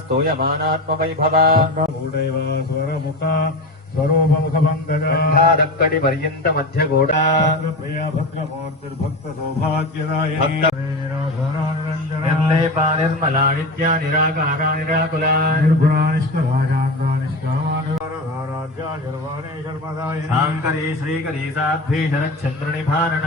స్తూయమానాత్మవైభవ స్వరముఖ స్వరూపముఖమంగళ కంఠాదక్కడి పర్యంత మధ్య గోడా ప్రియ భద్రమూర్తిర్భక్త సౌభాగ్యదాయని నిరాధారానిరంజన నిర్లేపా నిర్మలా నిత్యా నిరాకారా నిరాకులా నిర్గుణానిష్కలానిష్కామానిరాధ్యా శర్వాణి కర్మదాయని శాంకరీ శ్రీకరీ సాధ్వీ శరచ్చంద్రుని భారణ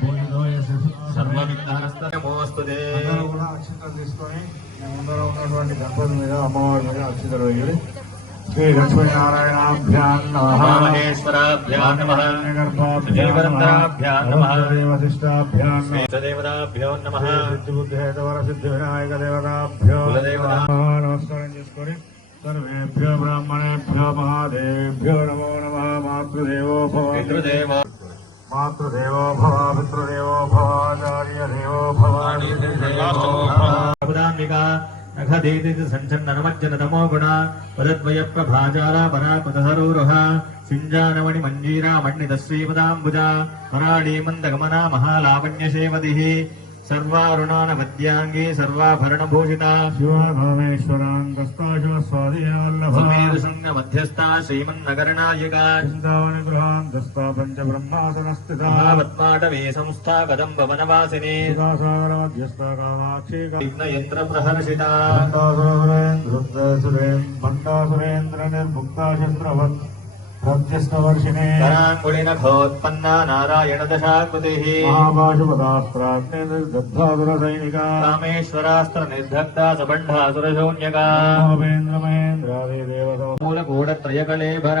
భూయిదోయ సర్వవిఘ్నహస్తమోస్తుతే అందరూ కూడా అక్షింతలు తీసుకొని ముందర ఉన్నటువంటి దంపతుల మీద అమ్మవారి మీద అక్షింతలు వేయాలి శ్రీ లక్ష్మీనారాయణాభ్యాం నమః. మహేశ్వరాభ్యాం నమః. దేవరంధ్రాభ్యాం నమః. దేవశిష్టాభ్యాం నమః. సదేవతాభ్యో నమః. సిద్ధి బుద్ధిహేతవర సిద్ధి వినాయక దేవతాభ్యో. నమస్కారం చేసుకొని సర్వేభ్యో బ్రాహ్మణేభ్యో మహాదేవేభ్యో నమో నమః మాతృదేవో భవ పితృదేవ మాతృదేవో భవ పితృదేవో భవ ఆచార్య దేవో భవ. ప్రభుదాన్వికా నఖదీతి సంచన్ననమజ్జన తమో గుణ పదద్వయ ప్రభాజాల పరాకుతసరూరుహ సింజానమణి మంజీరా మణ్ణిత శ్రీపదాంబుజ పరాళీ మందగమనా మహాలావణ్య సేవది సర్వారుణానవద్యాంగి సర్వాభరణభూషిత. శివభామేశ్వరాంతస్తాశివస్వాధీనవల్లభ సుమేరుసంగ మధ్యస్థ శ్రీమన్నగరనాయక. చింతామణి గృహాంతస్థా పంచబ్రహ్మాసనస్థితా పద్మాటవే సంస్థా కదంబ వనవాసిని సాగర మధ్యస్థ కామాక్షి విఘ్నయంత్ర ప్రహర్షిత సురేంద్ర నిర్ముక్త శస్త్రవత్ ప్రత్యస్తవర్షిణే కరాంగుళి నఖోత్పన్నా నారాయణ దశాకృతి మహాభాషుపదాస్త్రాగ్ని నిర్దగ్ధాదుర సైనికా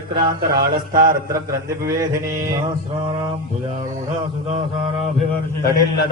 రామేశ్వరాస్త్ర నిర్ధక్త సబంధాసురశూన్యక మహేంద్ర మహేంద్రాది దేవతో మూలకూడత్రయకళేభర శిఖాకుల